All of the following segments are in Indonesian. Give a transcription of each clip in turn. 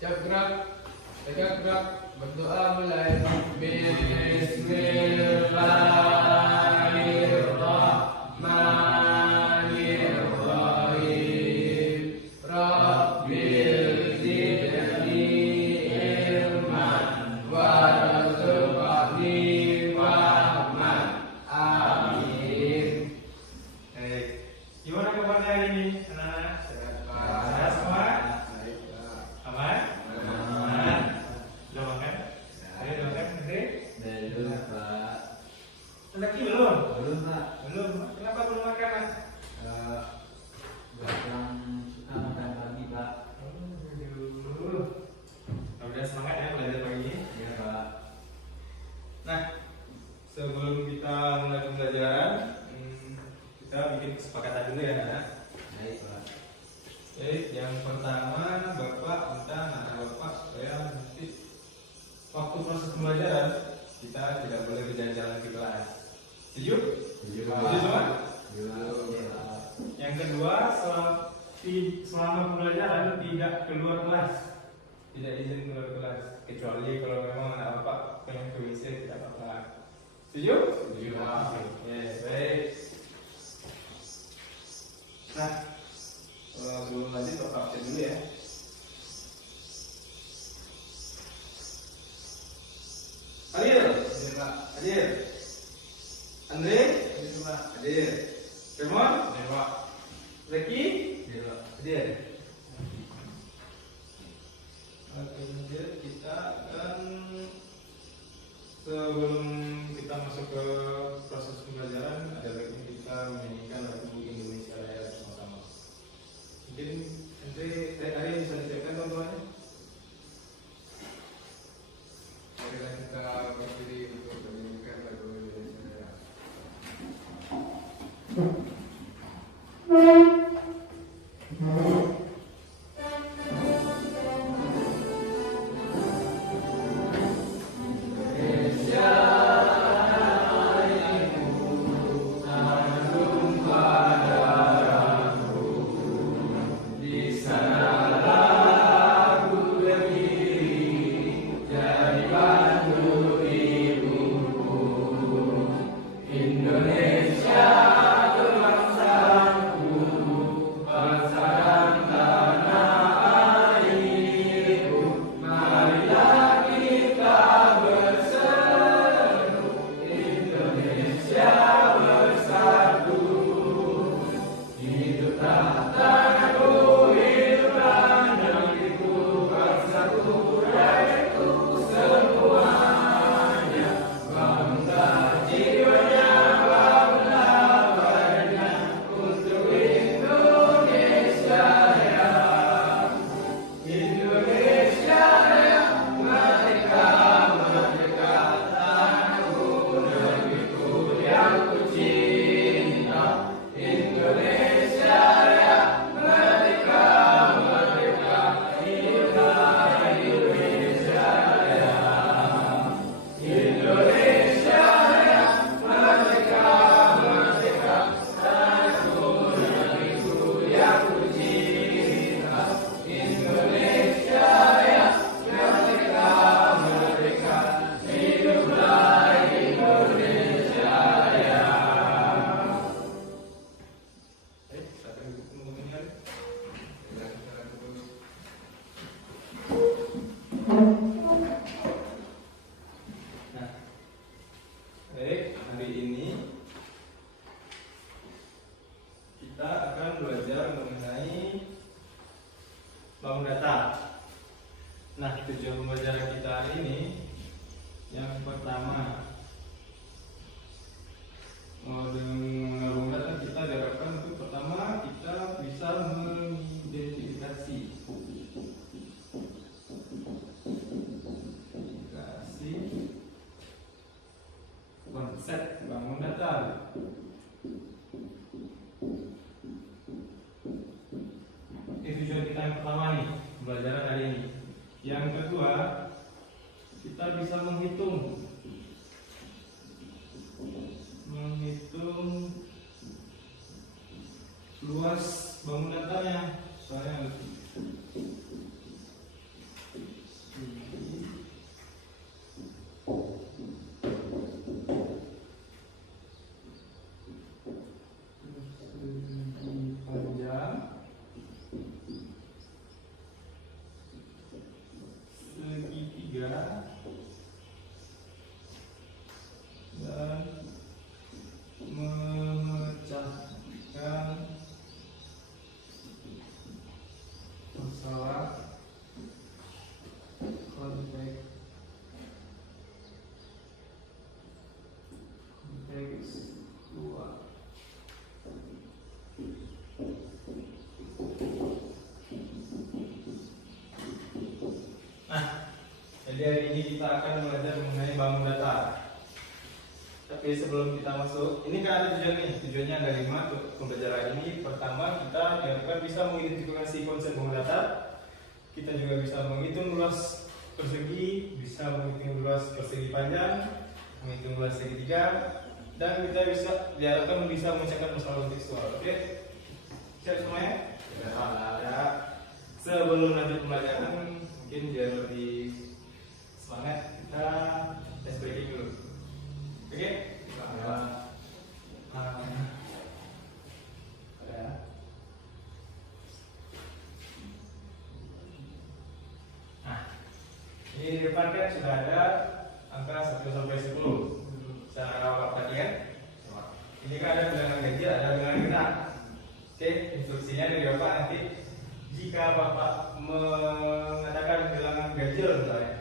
Siap gerak. Tegak gerak. Berdoa mulai. Bismillahirrahmanirrahim. Rabbil zidni ilman warzuqni fahman. Amin. Gimana kabarnya hari ini, anak-anak? Sehat semua? Aman? Aman. Udah makan? Ayo udah makan, Andre? Belum, Pak. Lagi belum? Belum, Pak. Belum. Kenapa belum makan, Nak? Nggak kurang suka makan pagi, Pak. Aduh. Udah semangat ya belajar pagi ini? Iya, Pak. Nah, sebelum kita mulai pembelajaran, kita bikin kesepakatan dulu ya, Nak. Baik, Pak. Oke, yang pertama, Bapak minta anak Bapak supaya nanti waktu proses pembelajaran kita tidak boleh berjalan-jalan ke kelas. Setuju? Setuju, Setuju semua? Iya, Pak. Yang kedua, selama pembelajaran tidak keluar kelas, tidak izin keluar kelas, kecuali kalau memang anak Bapak pengen ke WC tidak apa-apa. Setuju? Setuju. Yes, baik. Nah, sebelum lanjut Bapak absen dulu ya. Hadir. Hadir, Pak. Hadir. Andre. Hadir, Pak. Hadir. Firman. Hadir, Pak. Reki. Iya, Pak. Hadir. Oke, hadir. Kita akan sebelum kita masuk ke proses pembelajaran ada baiknya kita menyanyikan lagu Indonesia Raya sama-sama. Mungkin Andre hari bisa disiapkan tontonannya. Marilah kita berdiri untuk menyanyikan lagu Indonesia Raya. Baik, hari ini kita akan belajar mengenai bangun data. Nah, tujuan pembelajaran kita hari ini yang pertama, bangun data kita diharapkan untuk pertama kita bisa mengidentifikasi konsep bangun data. Itu tujuan kita yang pertama nih, pembelajaran hari ini. Yang kedua, kita bisa menghitung luas bangun datanya. Soalnya pesawat konteks dua. Nah, jadi hari ini kita akan belajar mengenai bangun datar. Tapi sebelum kita masuk, ini kan ada tujuan nih. Tujuannya ada 5 untuk pembelajaran ini. Pertama, kita diharapkan bisa mengidentifikasi konsep bangun datar. Kita juga bisa menghitung luas persegi, bisa menghitung luas persegi panjang, menghitung luas segitiga, dan kita bisa diharapkan bisa memecahkan masalah kontekstual. Oke? Siap semuanya? Ya. Sebelum lanjut pembelajaran, mungkin biar lebih semangat, kita tes breaking dulu. Oke? Ini di depan kan sudah ada angka 1 sampai 10. Secara Bapak tadi kan? Ini kan ada bilangan ganjil, ada bilangan genap. Oke, instruksinya dari Bapak nanti jika Bapak mengatakan bilangan ganjil misalnya,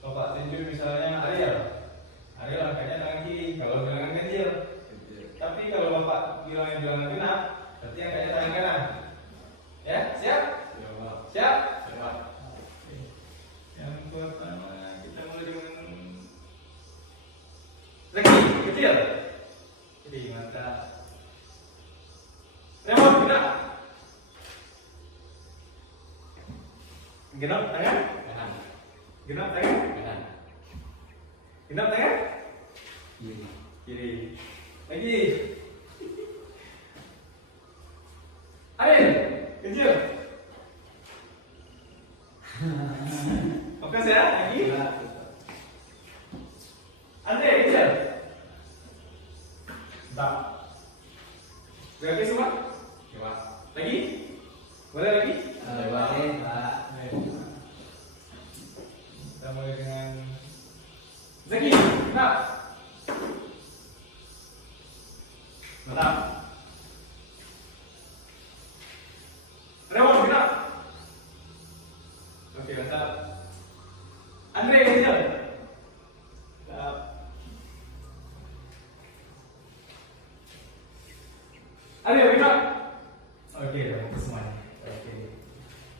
Bapak tunjuk misalnya Ariel angkanya tangan kiri kalau bilangan ganjil. Tapi kalau Bapak bilangnya bilangan genap, berarti angkanya tangan kanan. Ya, siap? Siap? Yang pertama kita mulai dengan Zaki, kecil. Jadi mata Remon, genap. Genap tangan? Genap tangan? Genap tangan? Kiri. Lagi. Ariel, kecil. Fokus ya, lagi. Andre, kecil. Tak. Berarti semua? Lagi? Boleh lagi? Boleh, Pak. Kita mulai dengan Zaki, genap. Mantap. Remon, genap. Oke, mantap. Andre, kecil. Mantap. Ayo, genap. Oke, dapat semuanya. Oke.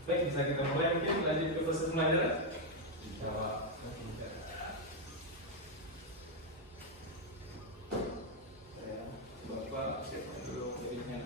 Baik, bisa kita mulai mungkin lanjut ke proses pembelajaran. Jawab. Bapak siapkan dulu jadinya.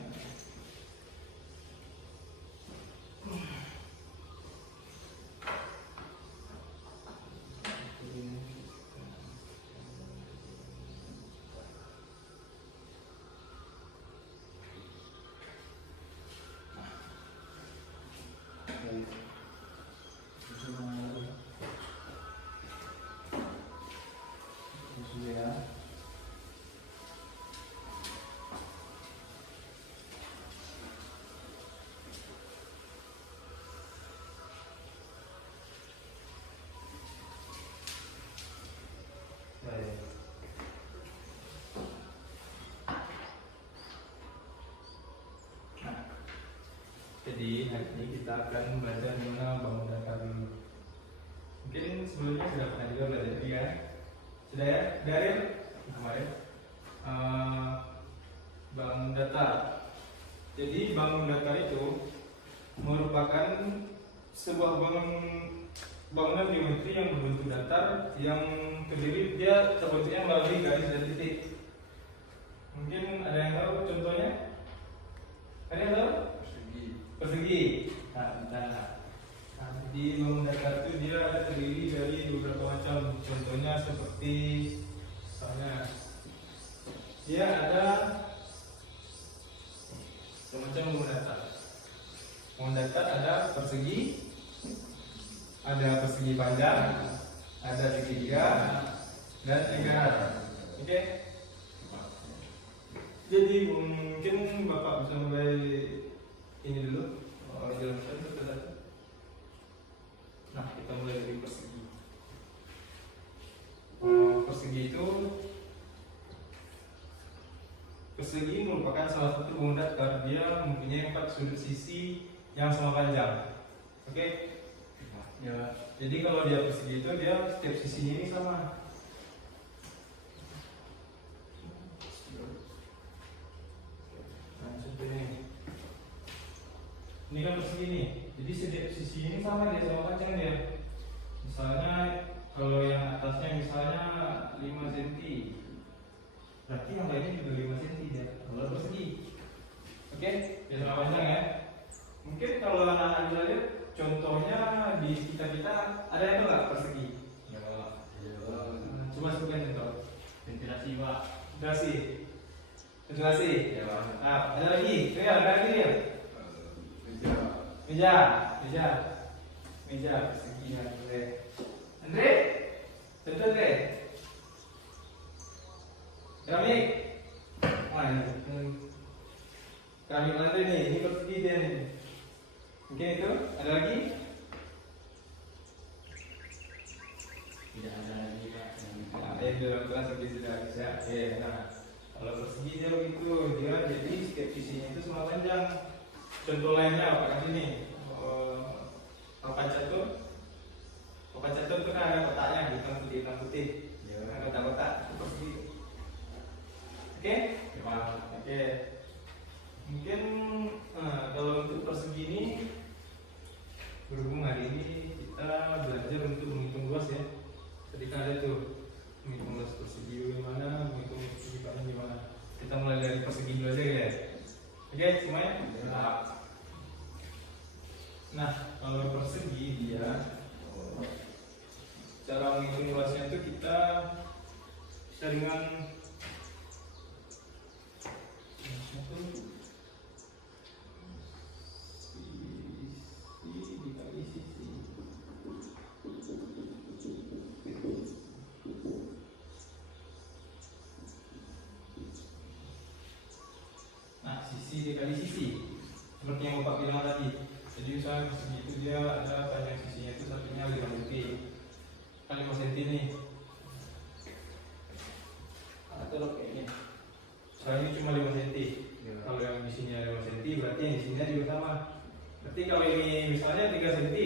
Jadi hari ini kita akan belajar mengenal bangun datar dulu. Mungkin sebelumnya sudah pernah juga belajar ya. Sudah ya? Dari kemarin bangun datar. Jadi bangun datar itu merupakan sebuah bangunan geometri yang berbentuk datar yang terdiri dia terbentuknya melalui garis dan titik. Mungkin ada yang tahu contohnya? Ada yang tahu? Persegi. Di bangun datar itu dia ada terdiri dari beberapa macam. Contohnya seperti misalnya dia ada semacam bangun datar. Bangun datar ada persegi, ada persegi panjang, ada segitiga, dan lingkaran. Oke? Jadi mungkin Bapak bisa mulai ini dulu. Jelaskan dulu. Nah, kita mulai dari persegi. Persegi merupakan salah satu bangun datar. Dia mempunyai 4 sudut sisi yang sama panjang. Oke. Ya. Jadi kalau dia persegi itu dia setiap sisinya ini sama. Nah, contoh ini kan persegi nih. Jadi setiap sisi ini sama dia sama panjang dia. Misalnya kalau yang atasnya misalnya 5 cm, berarti yang lainnya juga 5 cm dia. Kalau persegi. Oke, dia sama panjang ya. Mungkin kalau anak-anak lihat contohnya di kita ada yang nggak persegi? Ya. Coba sebutkan contoh. Ventilasi Pak. Ventilasi. Ventilasi. Ya. Nah, ada lagi. Ada lagi ya. Meja. Meja persegi Andre. Contoh Andre. Keramik. Wah ini. Keramik lantai nih. Ini persegi dia nih. Mungkin itu. Ada lagi? Tidak ada lagi Pak. Ada yang dalam kelas lebih tidak bisa. Nah, kalau persegi dia begitu, dia jadi setiap sisinya itu sama panjang. Contoh lainnya apa ini? Papan catur. Papan catur itu kan ada kotaknya, hitam putih. Ya. Ada kotak-kotak itu persegi. Oke? Oke. Mungkin kalau untuk persegi ini berhubung hari ini kita belajar untuk menghitung luas ya. Ketika ada tuh menghitung luas persegi bagaimana, menghitung persegi panjang gimana. Kita mulai dari persegi dulu aja ya. Oke, semuanya? Nah, kalau persegi dia cara menghitung luasnya itu kita dengan sisi dikali sisi seperti yang Bapak bilang tadi. Jadi misalnya persegi itu dia ada panjang sisinya itu satunya 5 cm kan 5 cm nih atau kayak ini. Soalnya ini cuma 5 cm Ya. kalau yang di sini ada 5 cm berarti yang di sini juga sama. Berarti kalau ini misalnya 3 cm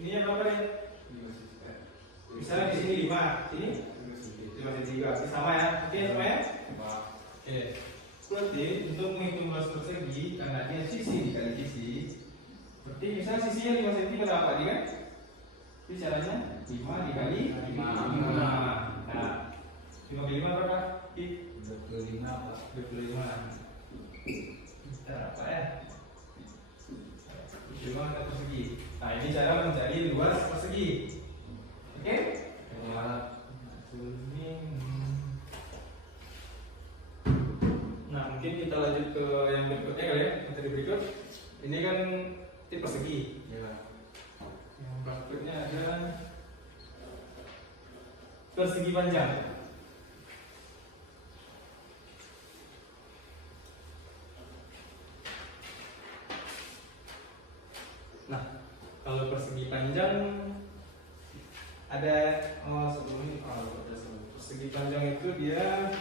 ininya berapa nih? Misalnya di sini 5 sini 5 cm juga ini sama ya. Oke semuanya? Oke. Berarti untuk menghitung luas persegi karena dia sisi dikali sisi, berarti misalnya sisinya 5 cm berapa tadi kan? Jadi caranya 5 dikali 5. Nah, 5 kali 5 berapa? 25 Pak. 25. Berapa ya? 25 meter persegi. Nah ini cara mencari luas persegi. Oke? Nah mungkin kita lanjut ke yang berikutnya kali ya, materi berikut. Ini kan tipe persegi. Ya. Yang berikutnya ada persegi panjang. Nah kalau persegi panjang ada sebelum ini persegi panjang itu dia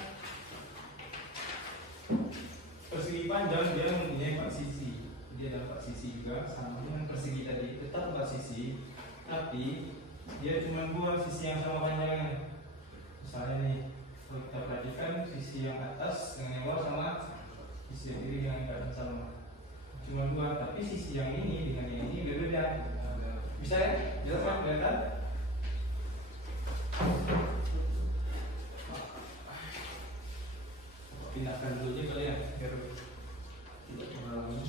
persegi panjang dia mempunyai 4 sisi. Dia ada 4 sisi juga sama dengan persegi tadi, tetap 4 sisi, tapi dia cuma 2 sisi yang sama panjangnya. Misalnya nih, kalau kita perhatikan sisi yang atas dengan yang bawah sama, sisi yang kiri dengan yang kanan sama. Cuma 2, tapi sisi yang ini dengan yang ini berbeda. Bisa ya? Jelas Pak? Kelihatan? Pindahkan dulu aja kali ya, biar tidak mengalami.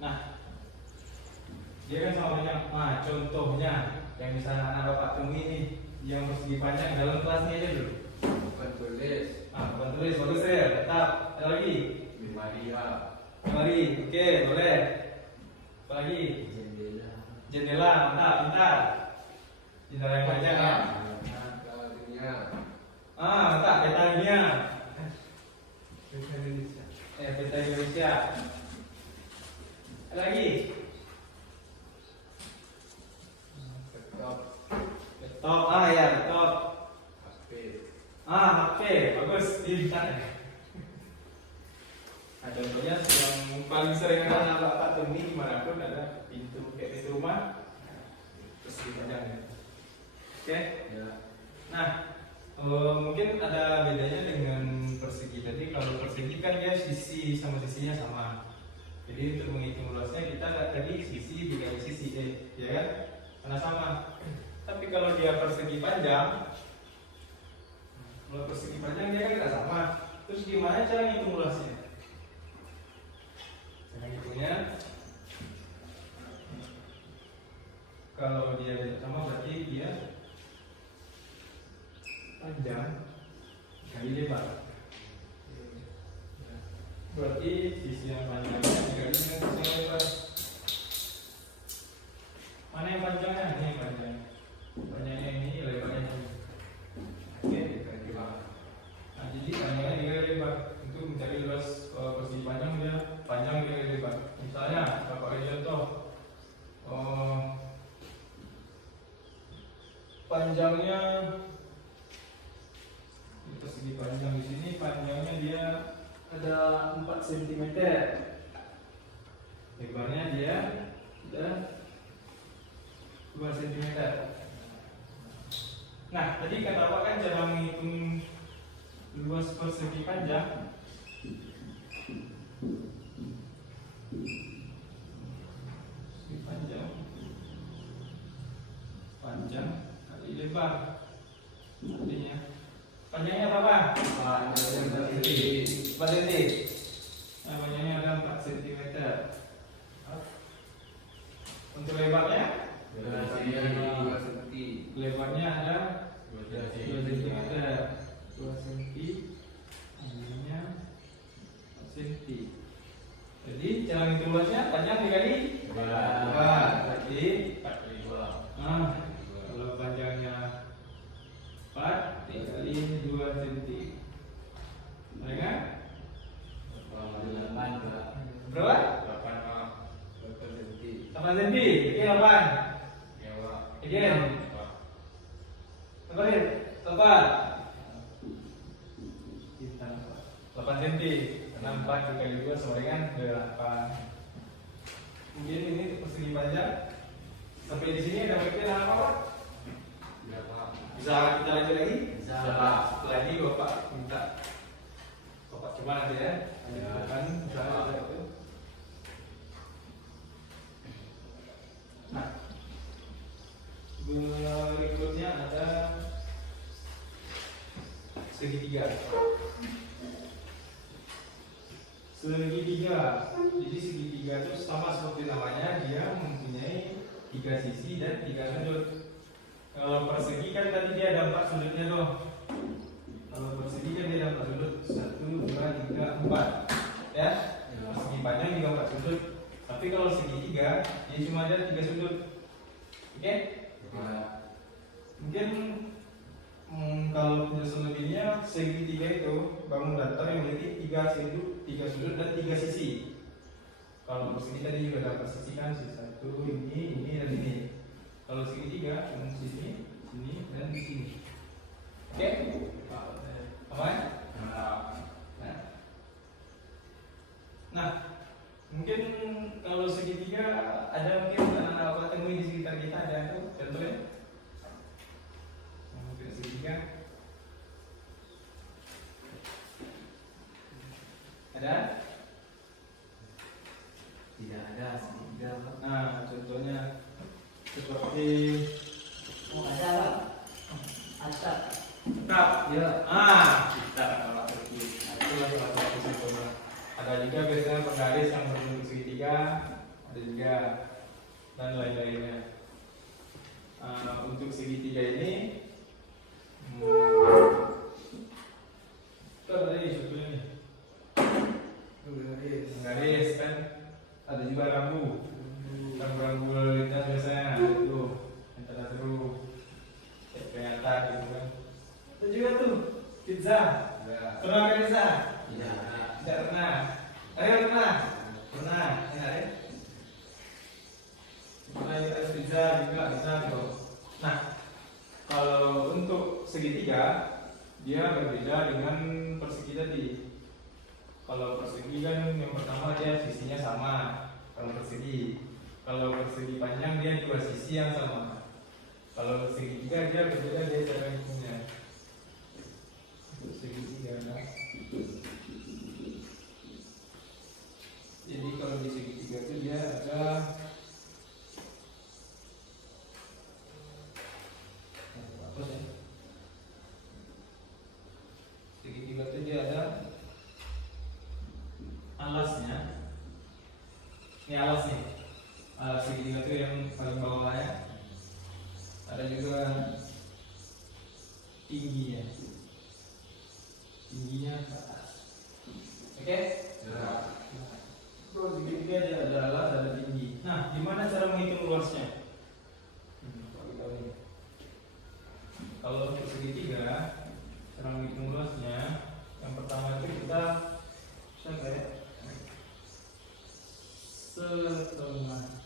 Nah, dia kan sama banyak. Nah, contohnya yang misalnya anak bapak temui nih, yang persegi panjang dalam kelasnya aja dulu. Bukan tulis. Bukan tulis, bagus ya, tetap. Ada lagi? Maria. Mari, oke, boleh. Apa lagi? Jendela. Jendela, mantap, pintar. Jendela yang panjang ya. Galinya. Mantap, peta dunia. Peta Indonesia. Peta Indonesia. Ada lagi? Laptop, Laptop, ya laptop. HP, HP, bagus, bisa. Nah, contohnya yang paling sering Bapak temui dimanapun ada pintu, kayak pintu rumah, persegi panjang ya. Oke? Ya. Nah, mungkin ada bedanya dengan persegi tadi. Kalau persegi kan dia sisi sama sisinya sama. Jadi untuk menghitung luasnya kita tadi sisi dikali sisi, ya kan? Karena sama. Tapi kalau dia persegi panjang, kalau persegi panjang dia kan nggak sama. Terus gimana cara ngitung luasnya? Cara ngitungnya, kalau dia tidak sama berarti dia panjang kali lebar. Berarti sisi yang panjangnya dikali dengan sisi yang lebar. Mana yang panjangnya? Ini yang panjang. Panjangnya ini, lebarnya ini. Oke, nah, jadi panjangnya dikali lebar. Untuk mencari luas persegi panjang dia panjang dikali lebar. Misalnya, Bapak beri contoh. Panjangnya persegi panjang di sini, panjangnya dia ada 4 cm. Lebarnya dia ada 2 cm. Nah, tadi kata Pak kan cara menghitung luas persegi panjang. Persegi panjang kali lebar. Artinya panjangnya berapa? 4 cm. Nah, panjangnya ada 4 cm. Untuk lebarnya? Lebarnya ada 2 cm. 2 cm. Panjangnya 4 cm. Jadi cara ngitung luasnya panjang dikali 2. Berarti 4 kali 2. Kalau panjangnya 4 dikali 2 cm. Ada kan? Berapa? 8 cm. 8 cm. Oke, 8. Again. Berapa? 8 cm. Karena 4 dikali 2 sama dengan 8. Mungkin ini persegi panjang. Sampai di sini ada waktu apa, Pak? Bisa kita lanjut lagi? Bisa. Lagi Bapak minta Bapak coba nanti ya. Lanjutkan misalnya itu. Nah, berikutnya ada segitiga. Segitiga. Jadi segitiga itu sama seperti namanya, dia mempunyai 3 sisi dan 3 sudut. Kalau persegi kan tadi dia ada 4 sudutnya tuh. Kalau persegi kan dia ada 4 sudut. 1, 2, 3, 4. Ya. Persegi panjang juga 4 sudut. Tapi kalau segitiga dia cuma ada 3 sudut. Oke? Mungkin kalau penjelasan lebihnya, segitiga itu bangun datar yang memiliki 3 sudut dan 3 sisi. Kalau persegi tadi juga ada 4 sisi kan, sisi 1, ini dan ini. Kalau segitiga cuma sini, sini dan di sini. Oke? Aman? Nah, mungkin kalau segitiga ada mungkin apa temui di sekitar kita ada tuh contohnya. Mungkin segitiga ada? Tidak ada segitiga. Nah, contohnya seperti Ada lah. Atap. tetap. Ya. Kita kalau pergi. Itulah salah satu contohnya. Ada juga biasanya penggaris yang berbentuk segitiga, ada juga dan lain-lainnya. Untuk segitiga ini, itu ada di contohnya nih. Penggaris kan, ada juga rambu. Rambu lalu lintas biasanya itu antara seru, ternyata gitu kan. Ada juga tuh pizza. Pernah makan pizza? Tidak. Tidak pernah. Ayo pernah? Pernah. Enak ya? bisa juga bisa tuh. Nah, kalau untuk segitiga dia berbeda dengan persegi tadi. Kalau persegi kan yang pertama dia sisinya sama. Kalau persegi panjang dia dua sisi yang sama. Kalau segitiga dia berbeda dia cara hitungnya. Untuk segitiga. Jadi kalau di segitiga itu dia ada apa sih? Segitiga itu dia ada alasnya. Ini alas nih. Alas segitiga itu yang paling bawah ya. Ada juga tingginya. Tingginya ke atas. Oke? Ya. Terus segitiga dia ada alas, ada tinggi. Nah, gimana cara menghitung luasnya? Kalau untuk segitiga, cara menghitung luasnya, yang pertama itu kita bisa kayak setengah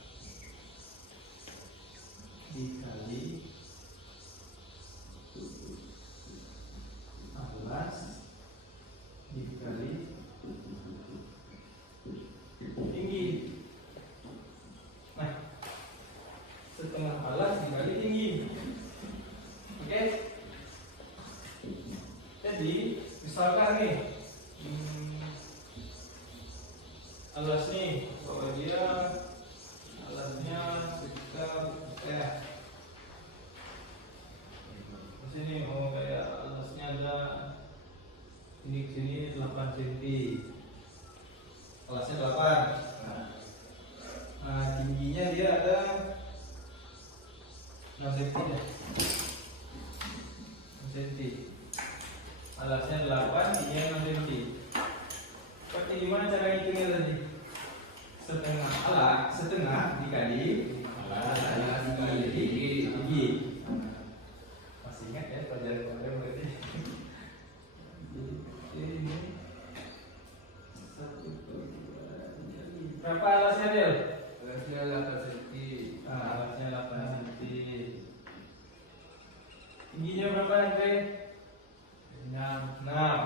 dikali alas dikali tinggi. Nah, setengah alas dikali tinggi. Oke. Jadi misalkan nih alas nih, bahwa dia alasnya sekitar di sini kayak alasnya ada ini sini 8 cm. Alasnya 8. Nah, tingginya dia ada 6 cm deh. 6 cm. Alasnya 8, tingginya 6 cm. Seperti gimana cara hitungnya tadi? Setengah dikali alas dikali tinggi. Masih ingat ya pelajaran berarti? Ini 1, 2, 3. Berapa alasnya Del? Alasnya 8 cm. Alasnya 8 cm. Tingginya berapa Andre? 6. Benar.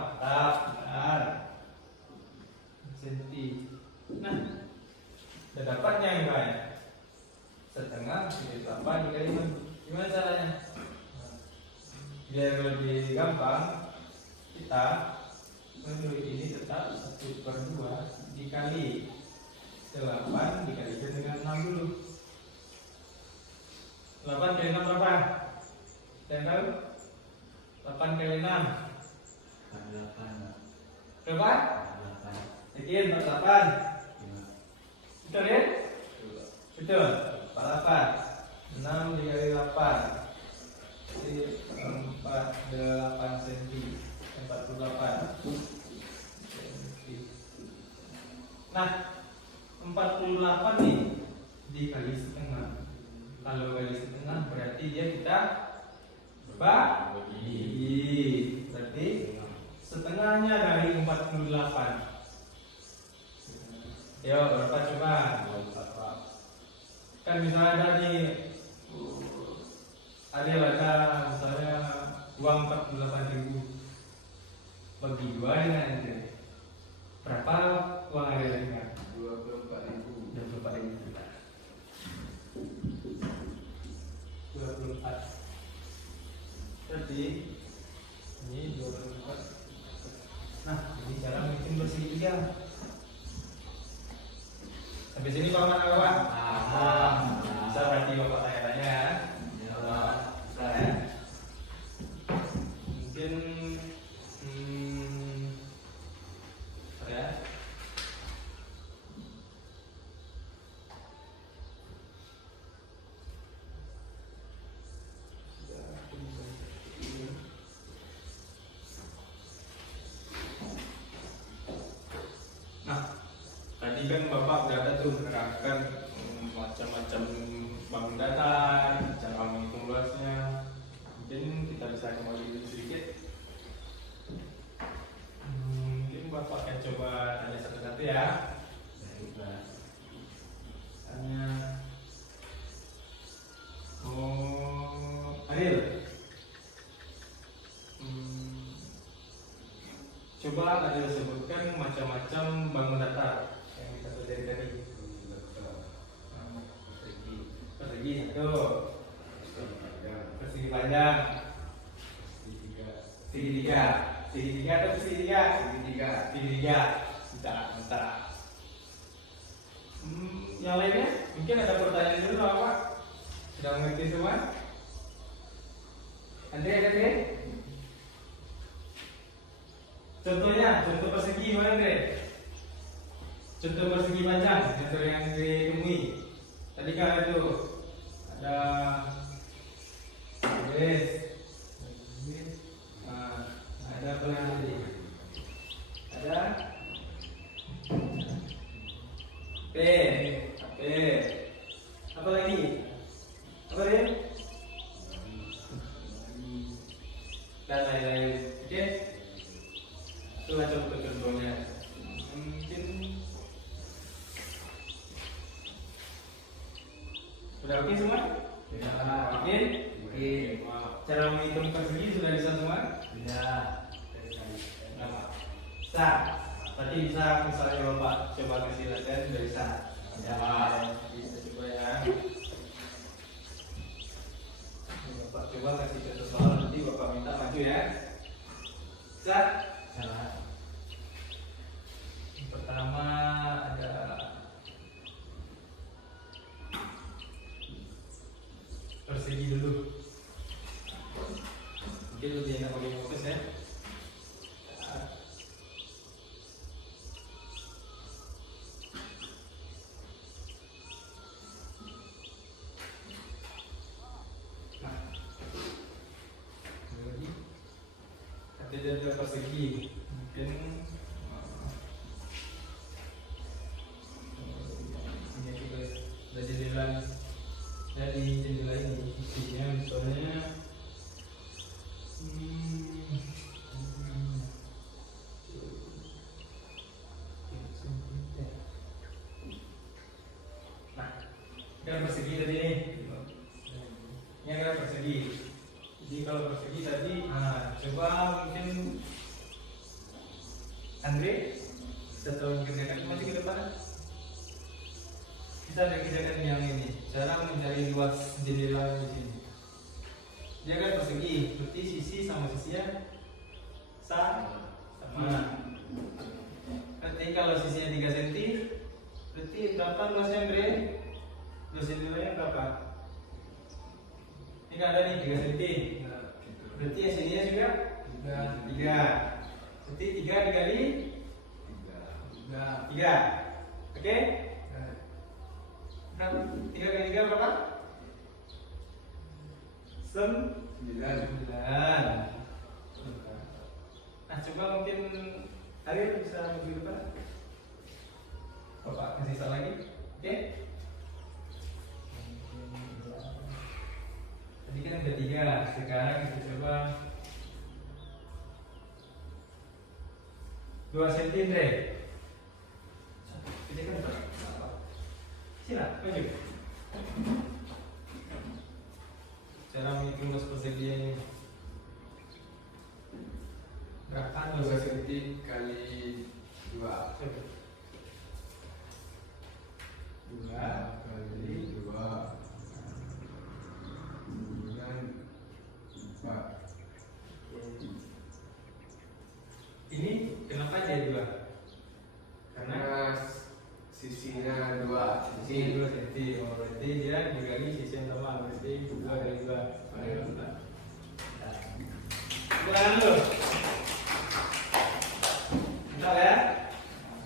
Cm. Nah, udah dapatnya yang lain. Setengah dikali 8 dikali 6. Gimana caranya? Biar lebih gampang, kita menurut ini tetap 1/2 dikali 8 dikalikan dengan 6 dulu. 8 kali 6 berapa? Saya tahu? 8 kali 6 berapa? Yakin 48? Betul ya? Betul. 48. 6 dikali 8. Jadi 48 cm. 48 cm. Nah, 48 nih dikali setengah. Kalau kali setengah berarti dia kita bagi. Berarti setengahnya dari 48. Yo, berapa coba? Kan misalnya ada nih ada misalnya uang 48.000 bagi 2 dengan ente. Berapa uang ada dengan? 24.000. 24.000. 24. Jadi ini 24. Nah, ini cara menghitung bersegitiga. Sampai sini paman kawan. Bisa berarti bapak tanya-tanya ya. Bisa ya. Mungkin ya. Nah, tadi kan bapak udah ada tuh menerangkan macam-macam bangun datar, cara menghitung luasnya. Mungkin kita bisa kembali dulu sedikit. Mungkin bapak akan coba tanya satu-satu ya. Tanya coba ada disebutkan macam-macam bangun datar yang kita pelajari tadi. Persegi satu, persegi panjang, segitiga atau segitiga? Segitiga. Bentar. Yang lainnya mungkin ada pertanyaan dulu apa? Sudah mengerti semua? Andre? Contoh persegi mana Andre? Contoh persegi panjang yang sering Andre temui. Tadi kan itu ada ada apa lagi? Ada P. Apa lagi? Apa dia? Dan lain-lain. Oke? Itulah contoh-contohnya. Mungkin sudah oke semua? Oke? Cara menghitung persegi sudah bisa semua? Sudah. Bisa. Tadi bisa misalnya Bapak coba kasih latihan sudah bisa. Ya, bisa coba ya. Bapak coba kasih contoh soal nanti Bapak minta maju ya. Bisa? Salah. Yang pertama ada persegi dulu. Mungkin lebih enak bagi fokus ya. Ada persegi mungkin ini kita dari jendela ini isinya misalnya nah kan persegi tadi nih ini kan persegi. Jadi kalau persegi tadi, coba mungkin Andre setelah mengerjakan masih ke depan. Kita ada kerjakan yang ini, cara mencari luas jendela di sini. Dia kan persegi, berarti sisi sama sisinya sama. Berarti kalau sisinya 3 cm, berarti berapa luasnya Andre? Luas jendelanya berapa? Ini kan ada nih 3 cm. Berarti yang sininya juga 3. Berarti 3 dikali 3. Oke? Berapa? 3 kali 3 berapa? 9. Nah, coba mungkin Ariel bisa maju depan. Bapak kasih soal lagi. Oke? Tadi kan ada 3, sekarang kita coba 2 cm deh. Ini kan berapa? Sila, maju. Cara menghitung luas persegi ini berapa? 2 cm kali 2. 2 kali 2. Ini kenapa jadi 2? Karena sisinya 2 sisi 2 cm. Oh, berarti dia dikali sisi yang sama, berarti 2 kali 2. Ulangan dulu. Bentar ya.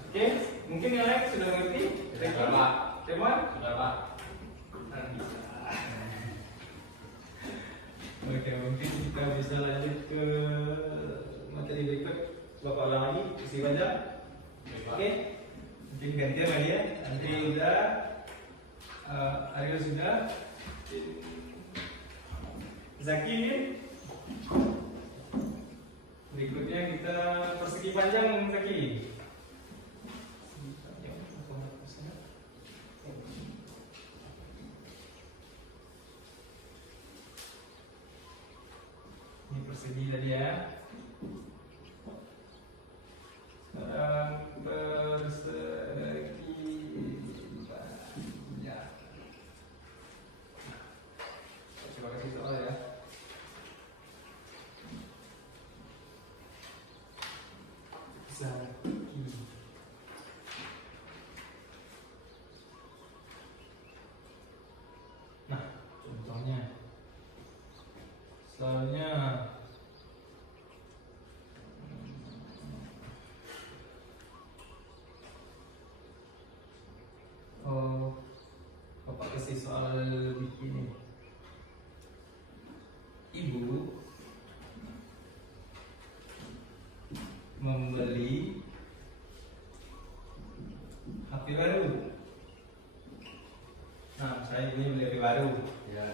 Oke, mungkin yang lain sudah ngerti? Semua? Oke, mungkin kita bisa lanjut ke materi berikut. Bapak ulang lagi, isi baca. Oke, mungkin gantian lagi ya. Nanti udah, Ariel sudah, Zaki ini. Berikutnya kita persegi panjang Zaki. Ini persegi tadi ya. kasih soal begini. Ibu membeli HP baru. Nah, saya ibunya beli HP baru Ya.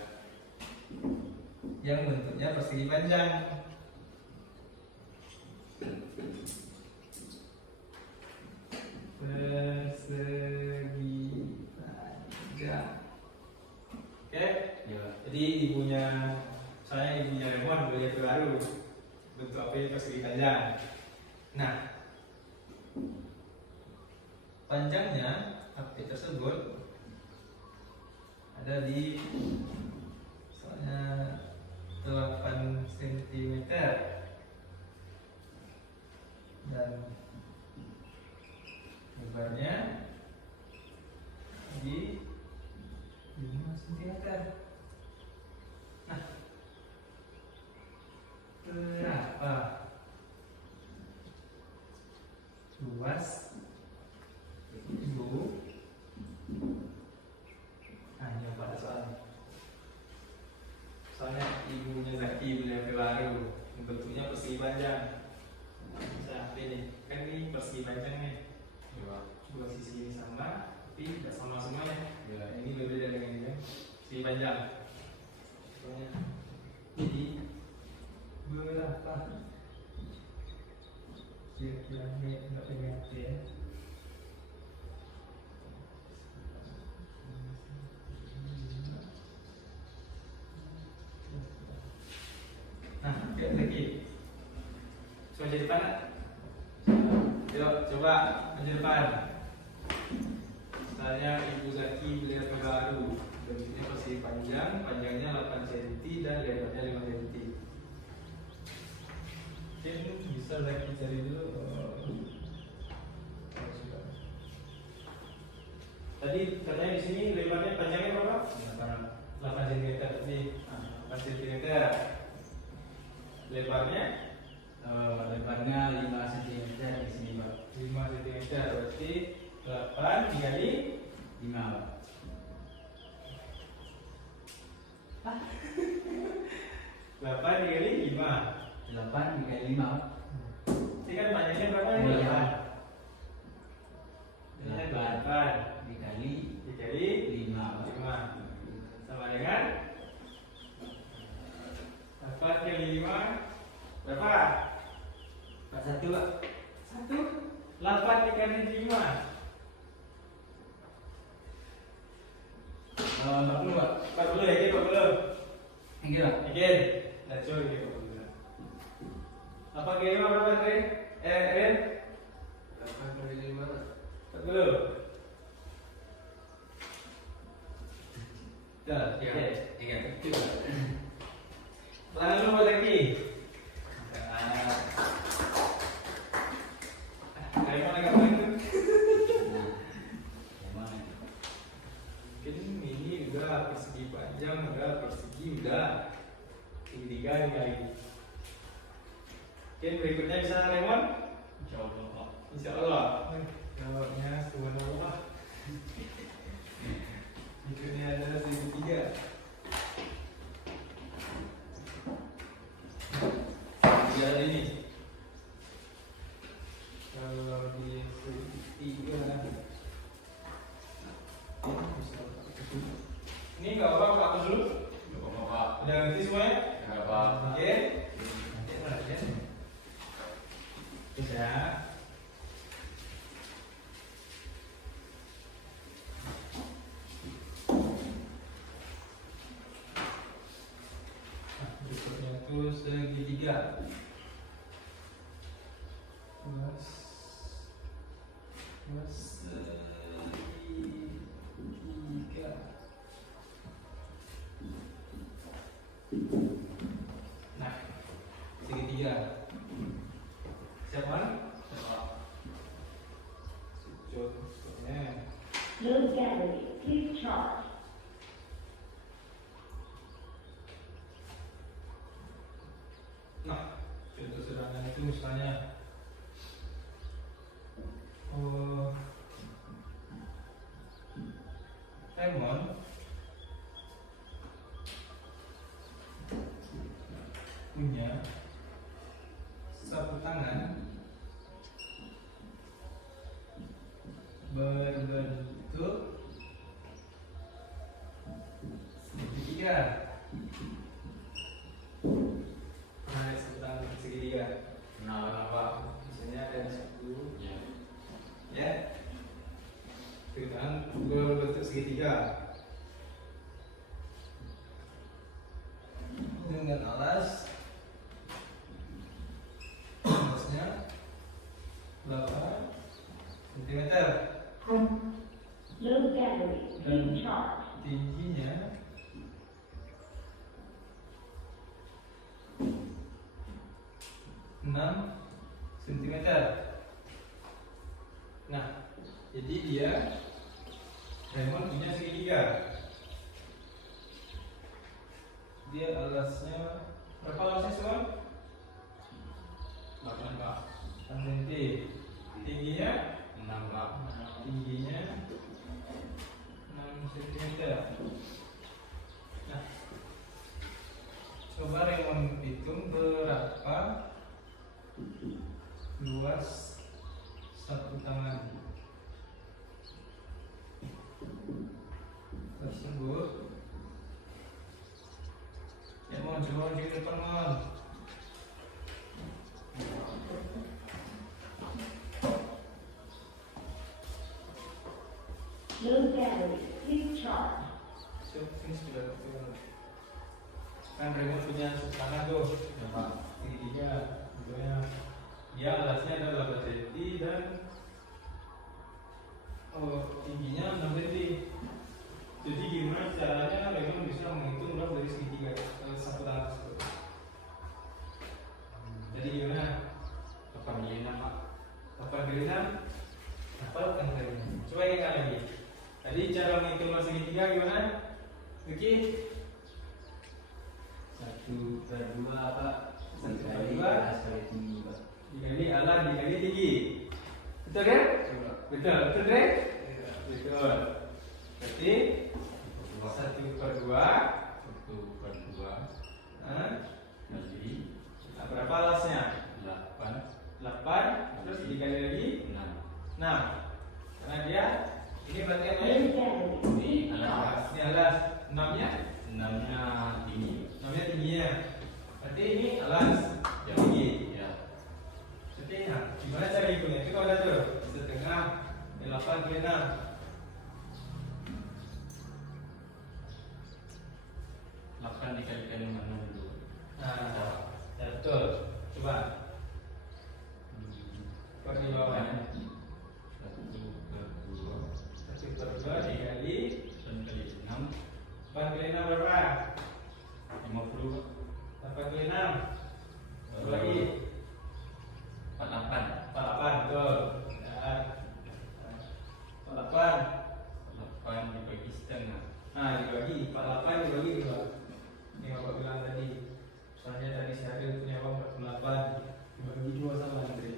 yang bentuknya persegi panjang. Persegi panjang. Oke? Ya. Jadi ibunya Remon beli HP baru. Bentuk HP persegi panjang. Nah, panjangnya HP tersebut ada di misalnya 8 cm dan lebarnya di 5 cm. Nah, berapa luas ibu? Nah, ini pada soalnya ibunya Zaki beli HP baru, bentuknya persegi panjang. Bisa HP nih, kan ini persegi panjang nih. Dua sisi ini sama, tapi tidak sama semuanya. Ini berbeda dengan ini kan, persegi panjang. Soalnya, jadi berapa? Kira-kira ini nggak pengen HP ya. Nah, lihat lagi. Coba jadi depan. Yuk, coba maju depan. Misalnya Ibu Zaki beli HP baru, bentuknya persegi panjang, panjangnya 8 cm dan lebarnya 5 cm. Mungkin bisa Zaki cari dulu. Tadi katanya di sini lebarnya panjangnya berapa? 8 cm. Nih, 8 cm. Lebarnya Lebarnya 5 cm di sini, Pak. 5 cm. Berarti 8 dikali 5, Pak. 8 dikali 5. 8 dikali 5, Pak. Ini kan panjangnya berapa ini? 8. 8 dikali dikali 5, Pak. 5 sama dengan 8 kali 5 berapa? 41, Pak. 1. 8 dikali 5 40, Pak. 40 ya, 40. Ini, Pak. Again, let's show you 40. Apa kali 5 berapa tadi? Ren? 8 kali 5 40. Dah, Ya, oke. ingat. Tangan dulu buat lagi. Dari mana kamu itu? Nah, emang Mungkin ini udah persegi panjang, udah persegi, udah segitiga nih kali ini. Oke, berikutnya bisa Lemon? coba, Pak. Insya Allah. Jawabnya subhanallah. Berikutnya adalah segitiga. Tiga ini. Kalau di segitiga, ini nggak apa-apa, Pak, aku dulu. Gak apa-apa, Pak. Udah ngerti semuanya? Gak apa. Oke. Nanti perhatian. Bisa. Nah, berikutnya itu segitiga. Segitiga. Nah, segitiga. Siapa? Contohnya. Load gallery, please charge. Nah, contoh sederhana itu misalnya Lemon berbentuk segitiga. Nah, sebutan segitiga. Nah, Apa? Misalnya ada satu, ya. ya. Itu kan berbentuk segitiga dengan alasnya 8 cm Low battery. Please charge. tingginya 6 cm. Nah, jadi dia Raymond punya segitiga. Dia alasnya berapa alasnya semua? 8 Pak. 6 cm. Tingginya 6 Pak. tingginya 6 cm. Nah, coba Raymond hitung berapa luas satu tangan tersebut. Ya mau coba di depan Mon. Low battery. Please charge. Sini sudah kan Raymond punya tangan tuh. Ya Pak. Tingginya tentunya dia alasnya ada 8 cm dan tingginya 6 cm. Jadi gimana caranya Raymond bisa menghitung luas dari segitiga satu tangan tersebut? Jadi gimana? 8 kali 6 Pak. 8 kali 6 apa 8 kali 6? Coba ingat lagi. Tadi cara menghitung luas segitiga gimana? Oke. 1/2 Pak. 1/2 alas kali tinggi Pak. dikali alas dikali tinggi. Betul kan? Betul, betul kan? Betul. Berarti 1/2 1/2 kali berapa alasnya? 8 8 terus dikali lagi 6. 6. Karena dia ini berarti apa ya? Low battery. Please charge. Alas. Ini alas. 6-nya 6-nya tinggi. 6-nya tingginya. Berarti ini alas yang tinggi. Ya. Berarti nah, gimana cara hitungnya? Itu kalau ada tuh setengah 8 kali 6. 8 dikalikan dengan 6 dulu. Nah, ya betul. Coba per di bawahnya. 1/2 1/2 dikali 8 kali 6 8 kali 6 berapa? 50 8 kali 6 satu lagi 48 48 betul. Ya. 48. 8 dibagi setengah. Nah dibagi 48 dibagi 2. Yang Bapak bilang tadi. Soalnya tadi saya punya Bapak 48 dibagi 2 sama Andre.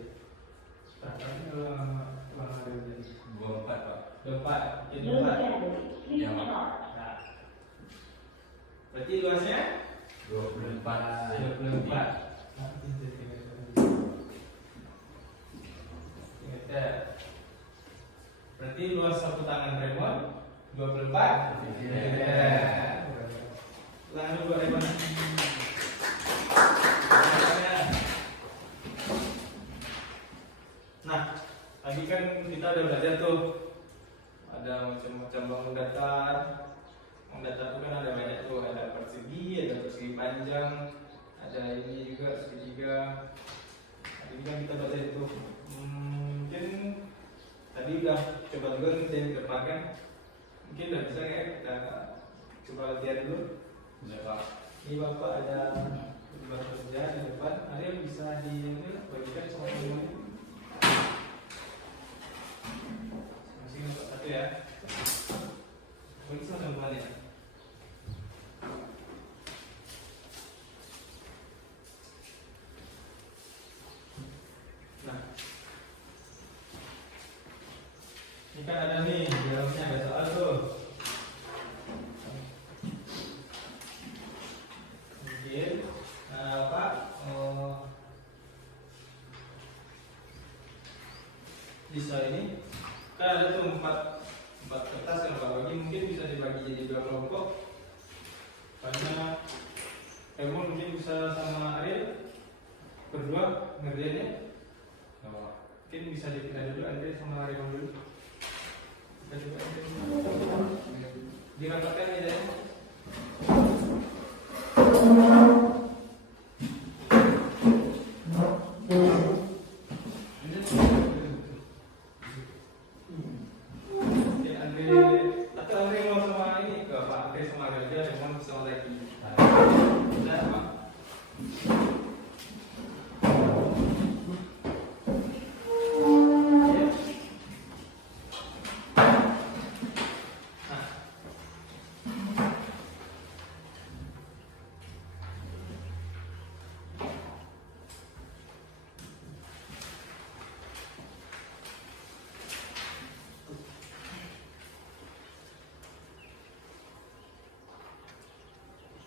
Berapa ini kalau Bang Andre tadi? 24 Pak. 24. Jadi Low 4. battery. Please Yeah. charge. Nah. Berarti luasnya 24 24. Berarti luas sapu tangan Raymond 24 cm. Lalu buat Raymond. Nah, tadi kan kita udah belajar tuh ada macam-macam bangun datar. Bangun datar itu kan ada banyak tuh, ada persegi, ada persegi panjang, ada ini juga segitiga. Tadi kan kita belajar itu. Mungkin tadi udah coba juga kita terpakai. Mungkin udah bisa ya kita coba lihat dulu. Udah Pak. Ini Bapak ada beberapa kerja di depan. Ariel bisa dibagikan sama teman-teman. Masih untuk satu ya. Bagi sama teman-teman ya. Nah, ini kan ada nih di dalamnya ada soal tuh. Mungkin Pak di soal ini kan ada tuh 4 empat kertas yang Pak bagi mungkin bisa dibagi jadi 2 kelompok. Karena Emon mungkin bisa sama Ariel berdua ngerjainnya. Mungkin bisa kita dulu Ariel sama Ariel dulu. Kita coba dirapatkan ya.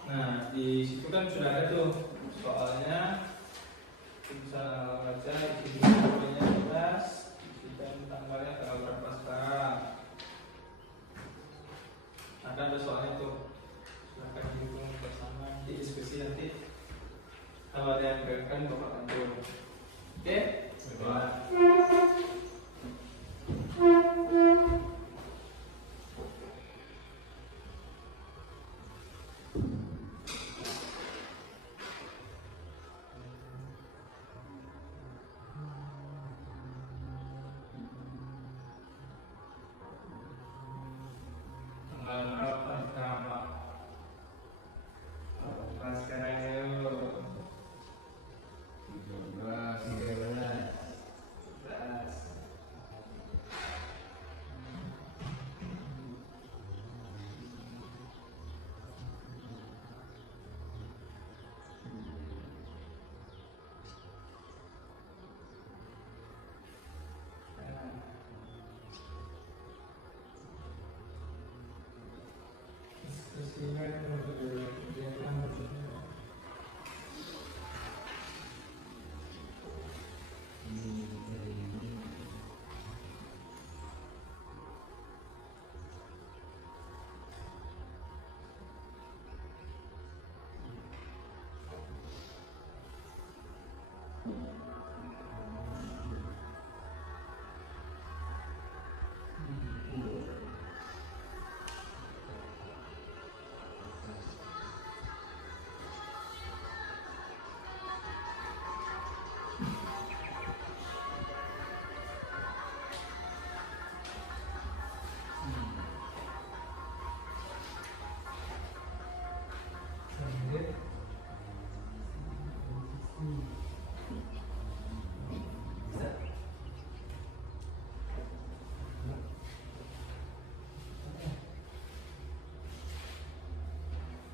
Nah, di situ kan sudah ada tuh soalnya, bisa baca isi bukunya jelas, dan tanggalnya tanggal berapa sekarang. Ada soalnya tuh, silakan dihitung bersama, di diskusi nanti. Kalau ada yang berikan bapak bantu. Oke?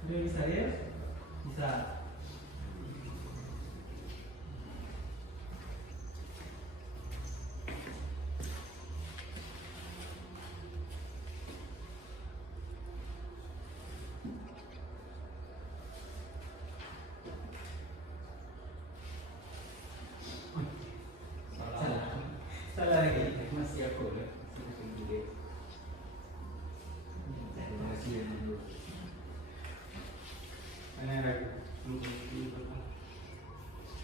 Bisa ya? Bisa. Salah lagi. Masih aku ya. Masih dulu. Ini lagi. 10,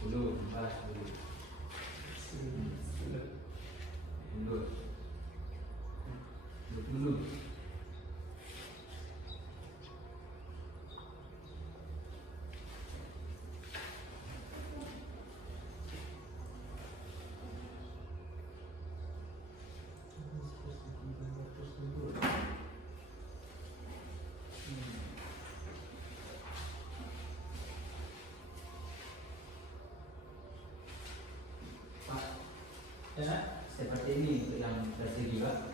11, 20. Ya, Seperti ini untuk yang bersegi Pak.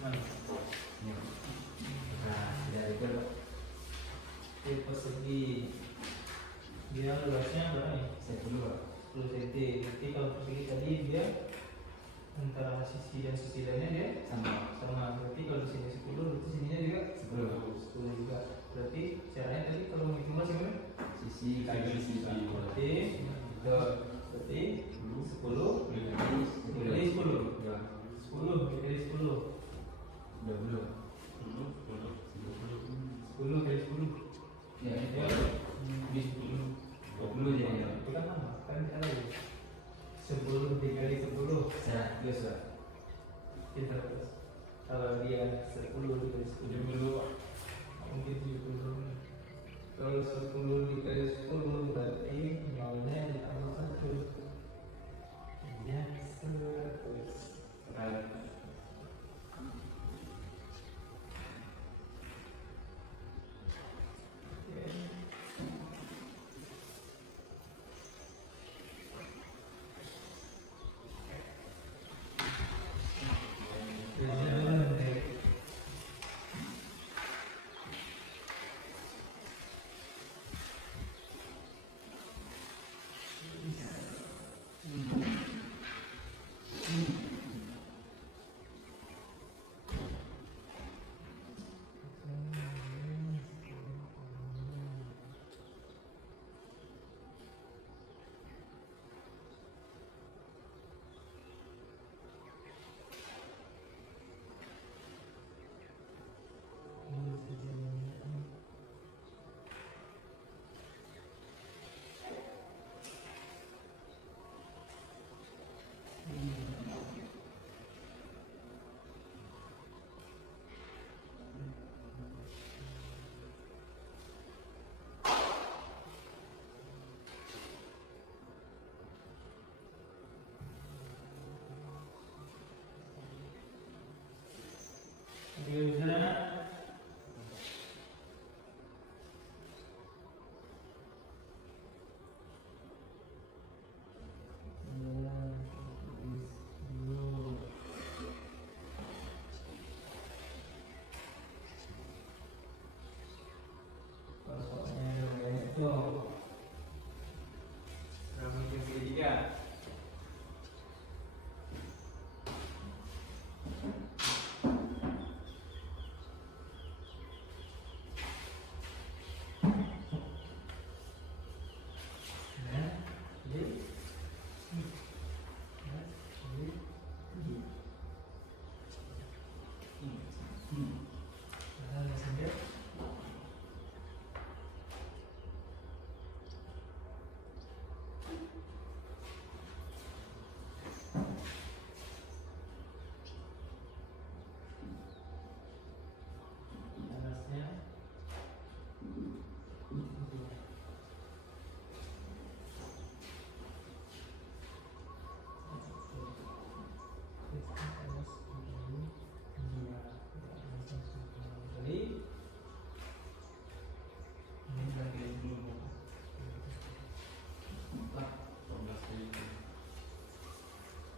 mana? Ya. Nah, dari itu Di persegi dia luasnya berapa nih? 10 Pak. 10 cm. Nanti kalau persegi tadi dia antara sisi dan sisi lainnya dia Sama sama. Berarti kalau di sini 10, berarti sininya juga 10. 10 juga. Berarti caranya tadi kalau menghitung mas gimana? Sisi kaki sisi Pak. Berarti itu berarti 10 dikali 10 Ya. 10 dikali 10 20. 10 kali 10. Ya, Ya. ini 20 jadi Itu kan sama, kan kita lagi 10 dikali 10 100 Pak. kita terus. Kalau dia 10 dikali 10 mungkin 70. Kalau 10 dikali 10 berarti nolnya ditambah 1. Ya, 100.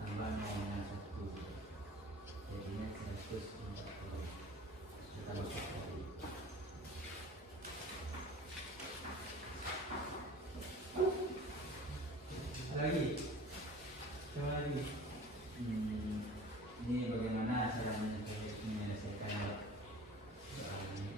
Tambah nolnya 1. Jadinya 140. Kita masuk tadi. Lagi. Coba lagi. Ini bagaimana cara menyelesaikan soal ini?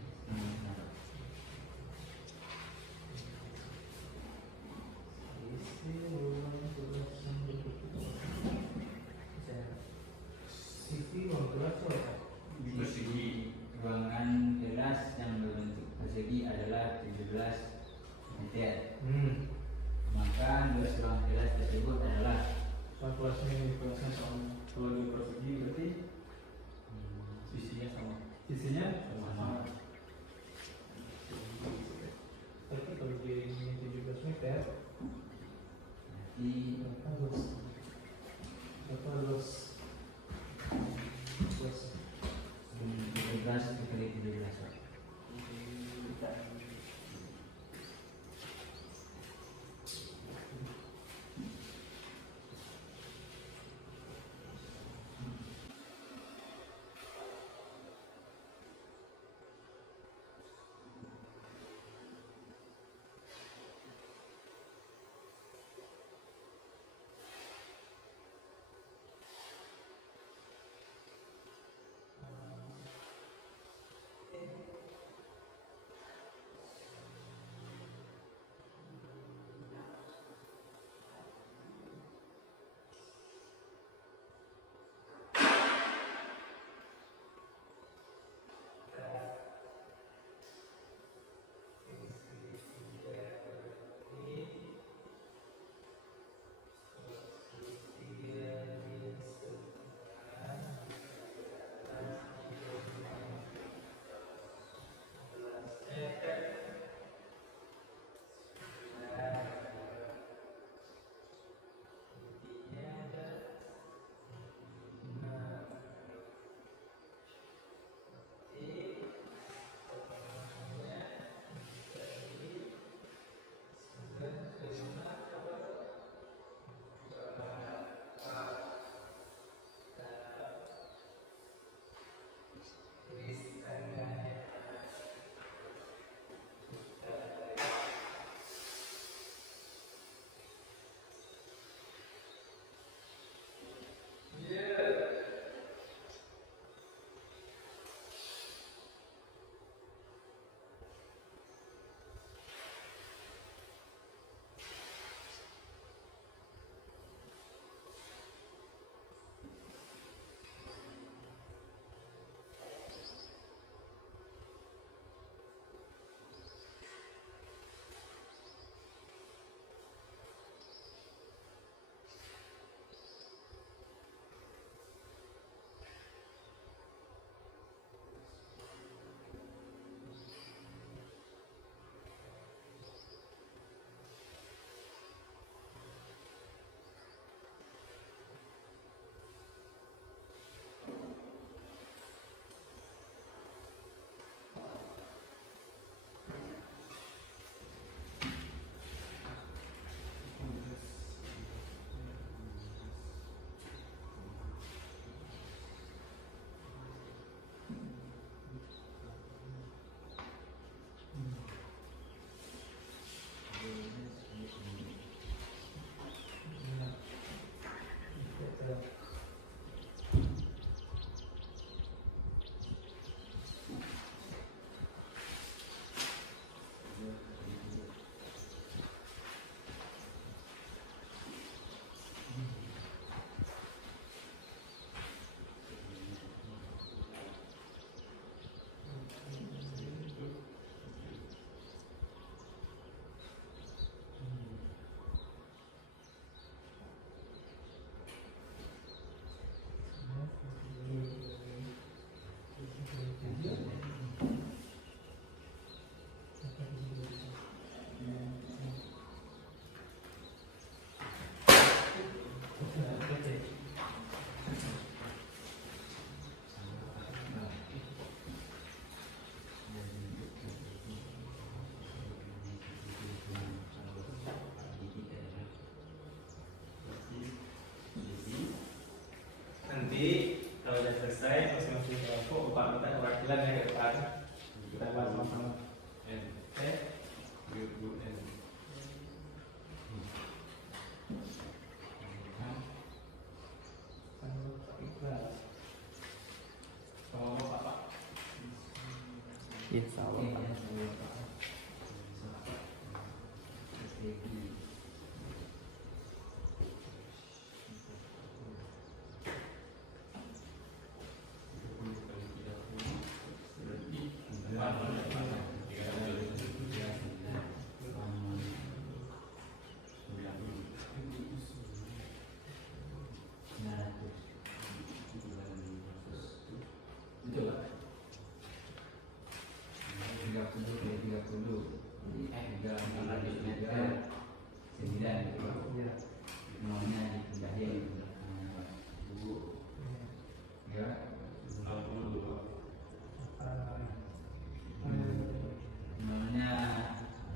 Sisi ruang kelas apa? Persegi ruangan kelas yang berbentuk persegi adalah 17 meter. Maka luas ruang kelas tersebut adalah Soal kelasnya ini kelasnya sama. Kalau di persegi berarti sisinya sama. sisinya Sama. Tapi kalau dia ini 17 meter, Di berapa luas? Berapa luas? Luas. 17 dikali 17 Pak. tampilan yang ke depan kita bahas sama-sama. N. Oke. Good N. Sama Bapak. Insya Allah. Betul lah. 30 dari 30. Tiga meter 9 gitu. Nolnya dipindahin ke belakang. Ya. 60. Nolnya 2.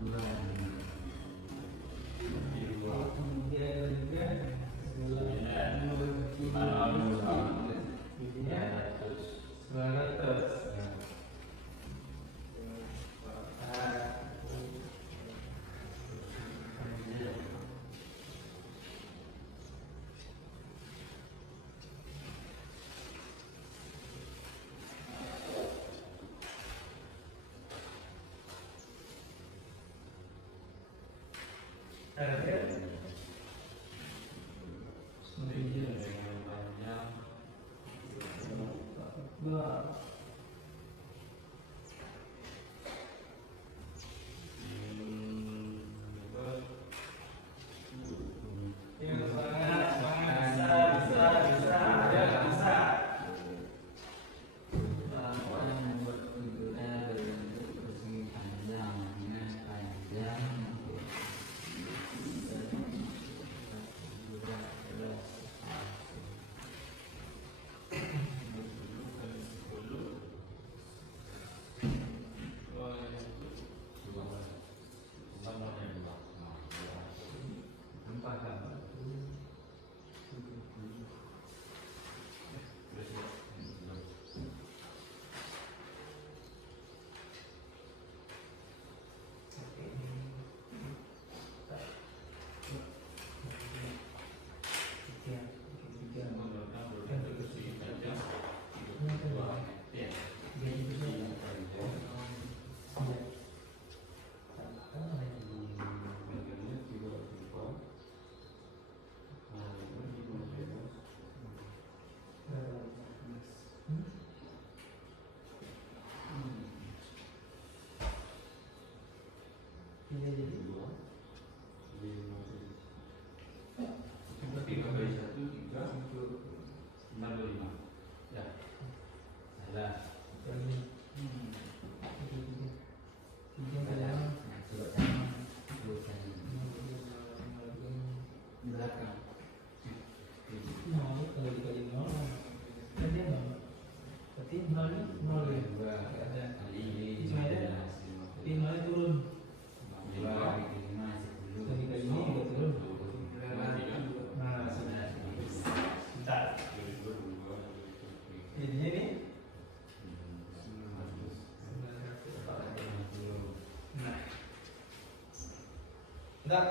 Enggak.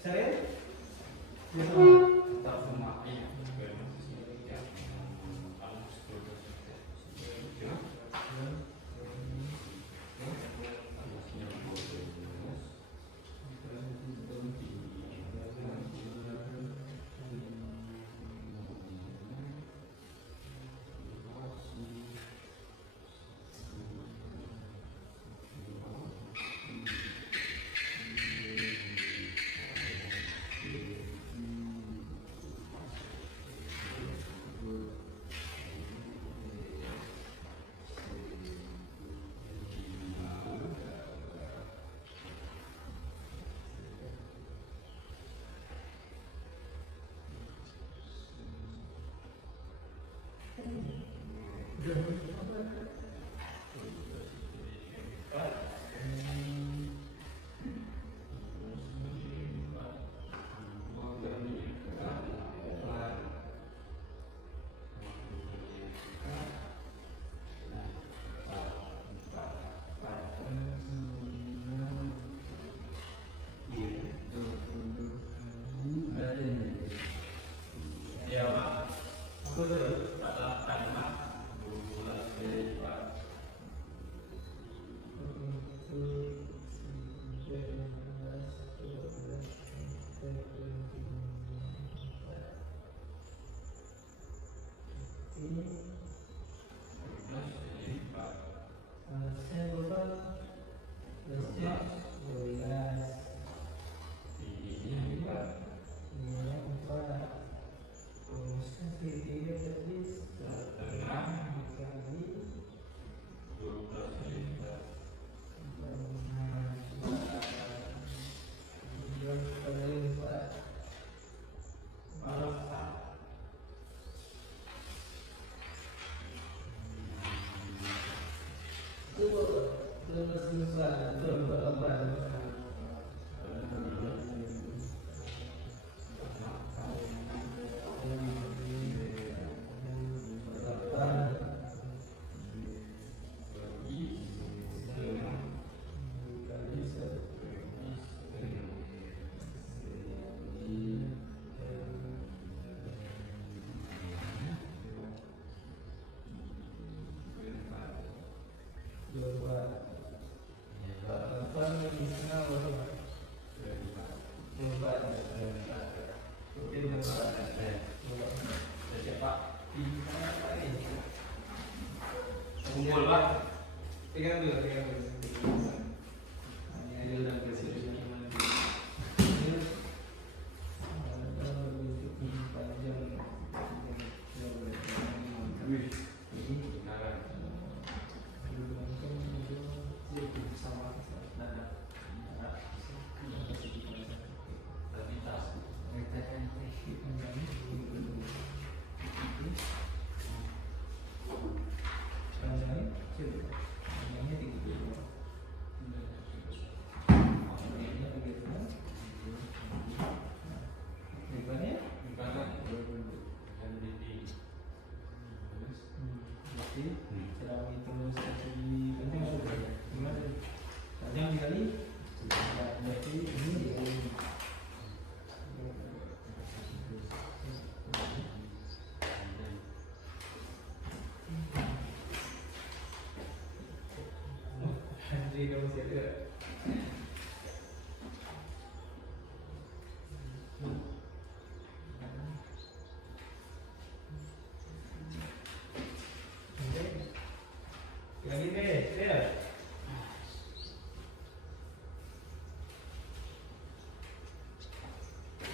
Serius? Tak semua ini. Kumpul Pak. Pegang dulu, pegang dulu. Ini udah presiden. Jadi kamu siapa? Lagi deh, ya.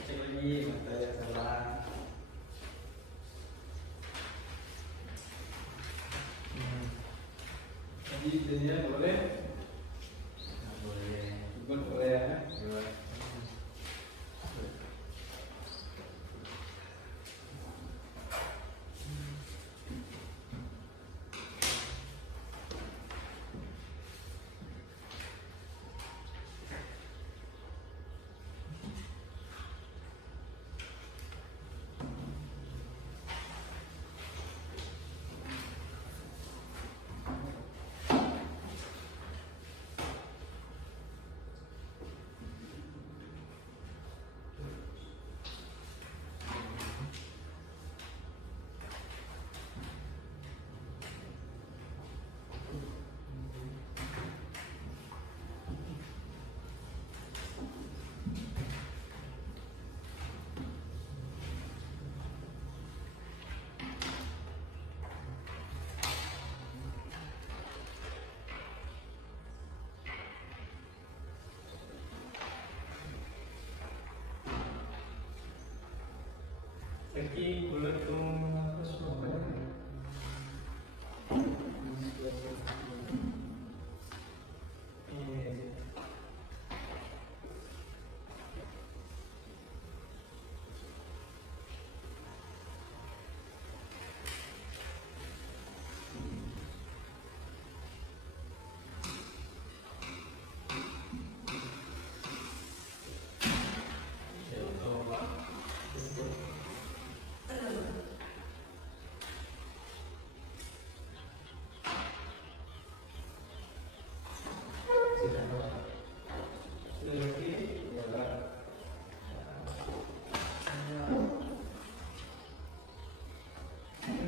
Cek lagi, mata yang salah. Jadi dia boleh. Boleh ya. Aqui, boletom.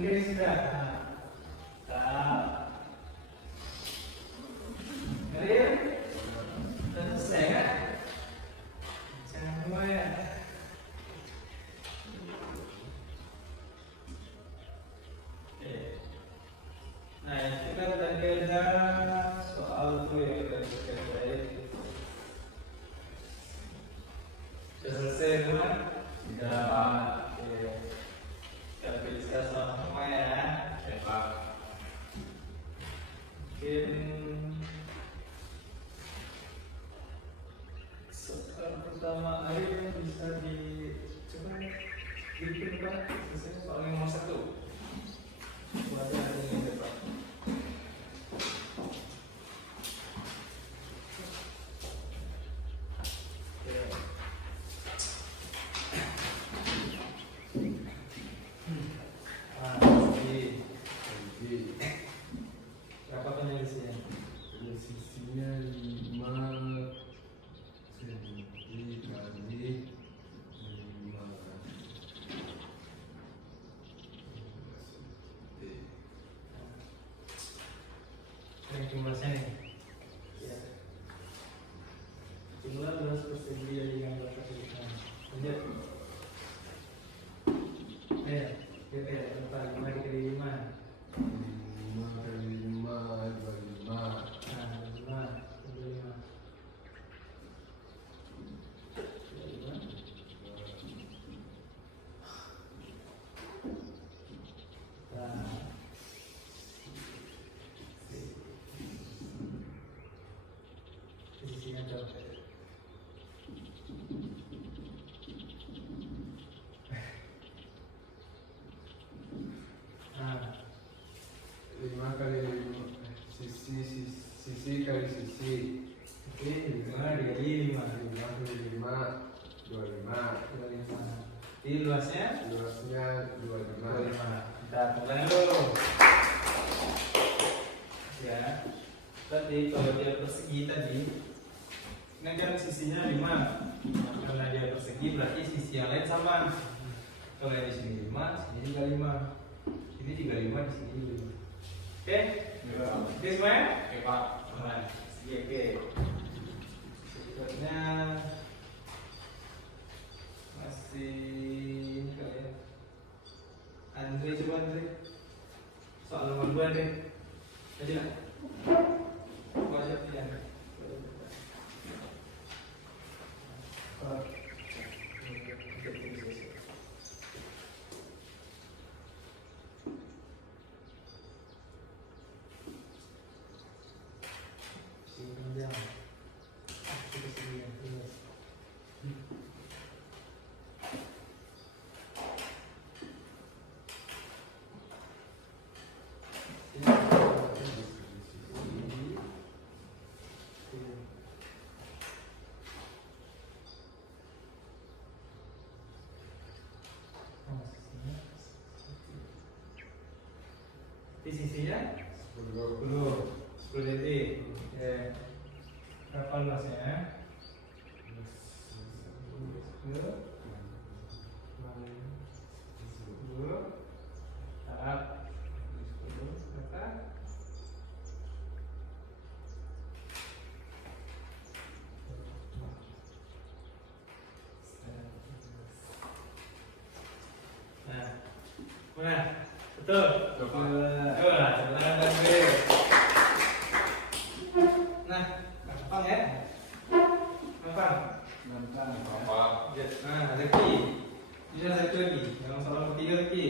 Ini sudah. Selesai semua? Sudah. Kita bisa semua ya. Pak. Mungkin soal pertama hari bisa dicoba bikin Pak. Selesai soal yang nomor 1. Buat hari ini Pak. Ranking luasnya nih. Ya. Jumlah luas persegi dari yang persegi. Lanjut. Ya, tempat 5 dikali 5. 5 kali 5, 25. Nah, 5, 25. Sisinya jauh. Nah, 5 kali 5. Sisi kali sisi. oke, 5 dikali 5. 5 kali 5, 25. 25. Ini luasnya Luasnya 25. 25. Kita tunggu dulu. Ya. Tadi kalau dia persegi tadi, ini kan sisinya 5. Karena dia persegi berarti sisi yang lain sama. Kalau yang di sini 5, sini juga 5. Ini juga 5, di sini juga 5. Oke? Oke semuanya? Oke Pak. Aman. Oke. Berikutnya masih ini kali ya. Andre, coba Andre. Soal nomor 2 Andre. Aja nak. Wajib ya. Di sisinya 10. 10 detik. Ya. Berapa luasnya? 10. 10. Tahap 10. Berapa? Nah, mana? Betul. Betul. Sebentar lagi. Nah, gampang ya? Gampang. Apa? Nah, lagi. Ini satu lagi. Yang soal ketiga lagi.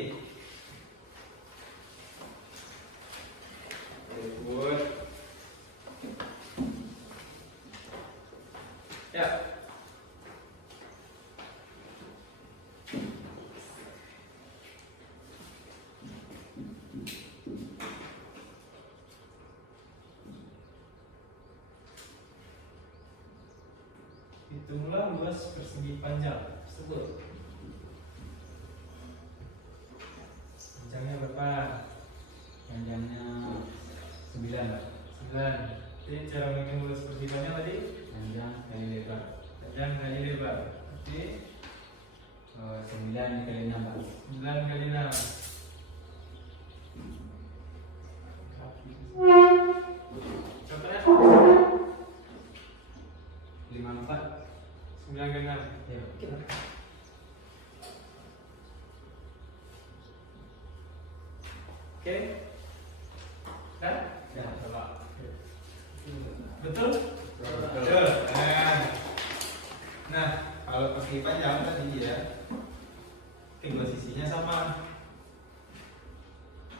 Good. Ya. Hitunglah luas persegi panjang tersebut. Panjangnya berapa? Panjangnya 9 Pak. 9. Jadi cara menghitung luas persegi panjang tadi? Panjang kali lebar. Panjang kali lebar. Oke. 9 dikali 6 Pak. 9 kali 6. Contohnya 54. 9 kali 6. Ya. Oke. Kan? Ya. Coba. Betul? Betul. Nah, kalau persegi panjang tadi ya, kedua sisinya sama.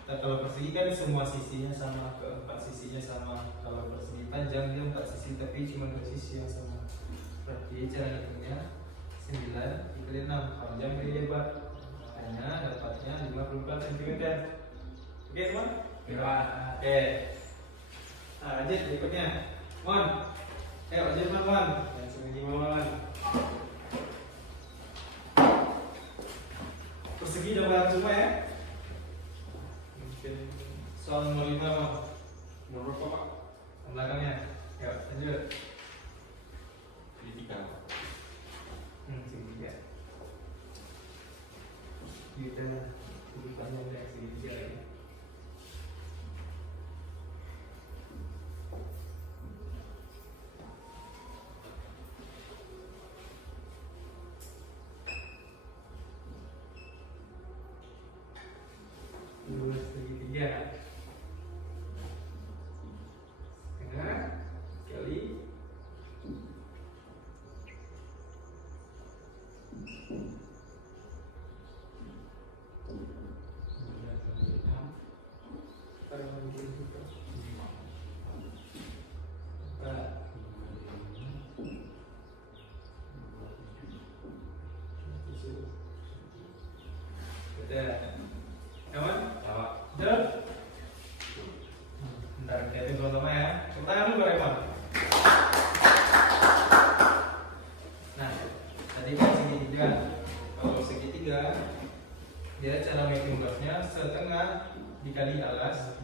Nah, kalau persegi kan semua sisinya sama, keempat sisinya sama. Kalau persegi panjang dia 4 sisi tapi cuma 2 sisi yang sama. Berarti cara hitungnya 9 dikali 6 panjang kali lebar. Makanya dapatnya 54 cm. Oke semua? Oke Pak. Oke. Nah, lanjut berikutnya. Mon. Ayo lanjut Mon. Yang sini Mon. Persegi udah paham semua ya? Mungkin soal nomor 5 Mon. Nomor berapa, Pak? Yang belakangnya. Ayo lanjut. Segitiga. Segitiga. Di tengah. Di panjang yang segitiga lagi.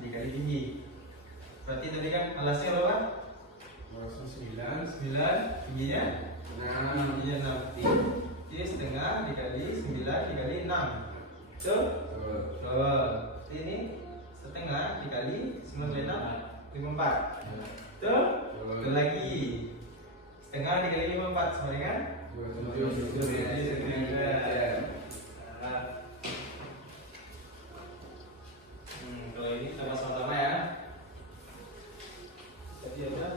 dikali tinggi. Berarti tadi kan alasnya berapa? Masuk 9, tingginya 6. tingginya 6. Jadi setengah dikali 9 dikali 6. Betul? Betul. Ini setengah dikali 9 kali 6 54. Betul? Betul lagi. Setengah dikali 54 sama dengan 27 cm. Kalau ini kita sama-sama ya. Jadi ada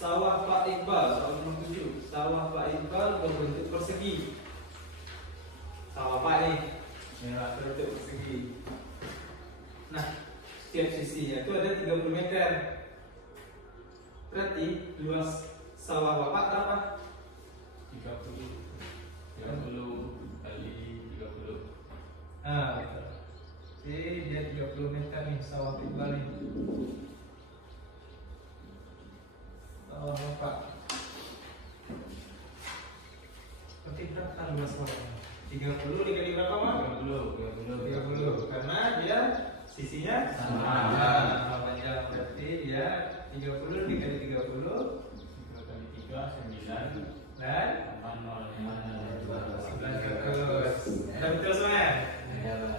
sawah Pak Iqbal, soal nomor 7. Sawah Pak Iqbal berbentuk persegi. Sawah Pak nih, ya, berbentuk persegi. Nah, setiap sisinya itu ada 30 meter. Berarti luas sawah Bapak berapa? 30 kali 30. Nah, betul. Jadi dia 30 meter nih sawah Iqbal nih. Sawah Bapak. Berarti berapa luas sawahnya? 30 dikali berapa, Mak? 30. Karena dia sisinya Sama. sama panjang. Berarti dia 30 dikali 30 kali 3 9 dan 11. Udah betul semuanya?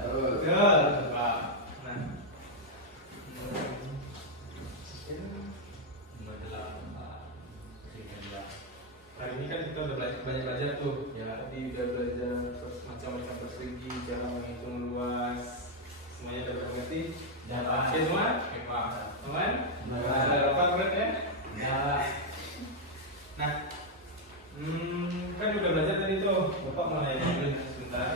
Betul, Pak. Nah, hari ini kan kita udah banyak belajar tuh. Ya, tadi udah belajar macam-macam persegi, cara menghitung luas, semuanya udah mengerti. Oke semua? Teman? Ada dapat kan ya? Nah, kan udah belajar tadi tuh. Bapak mau nanya dulu sebentar.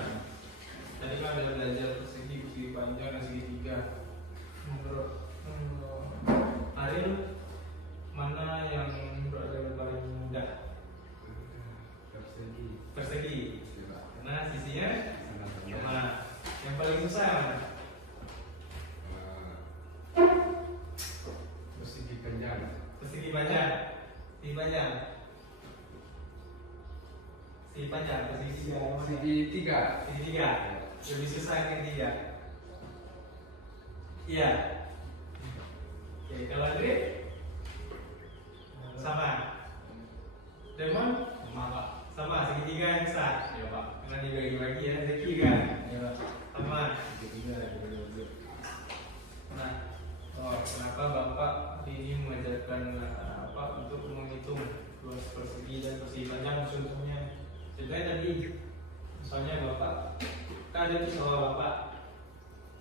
Tadi kan udah belajar persegi panjang dan segitiga. Menurut Ariel, mana yang berada paling mudah? Persegi. Karena sisinya sama. Yang paling susah yang mana? Persegi panjang. Persegi panjang. Persegi panjang. Persegi panjang. Persegi tiga. Segitiga. Segitiga. Lebih susah yang ketiga. Iya. Oke, kalau Andre sama. Demon sama segitiga yang besar. Ya, Pak. Karena dibagi-bagi ya, Zeki kan. Ya, Pak. Sama. Nah, kenapa Bapak ini mengajarkan apa untuk menghitung luas persegi dan persegi panjang contohnya? Contohnya tadi, misalnya Bapak kan ada di sawah Bapak,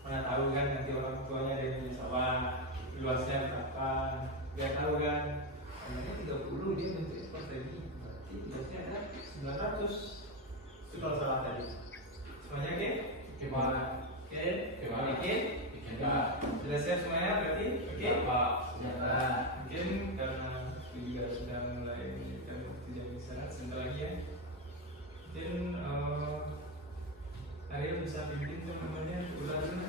mana tahu kan nanti orang tuanya ada yang di sawah, luasnya berapa, biar tahu kan. Namanya 30 dia bentuk persegi, berarti luasnya ada 900. Itu kalau salah tadi. Semuanya oke? Oke, oke. Sudah siap semuanya berarti? Oke? Mungkin karena juga sudah mulai menunjukkan tidak bisa sebentar lagi ya. Mungkin Ariel bisa bimbing teman-temannya ulang dulu.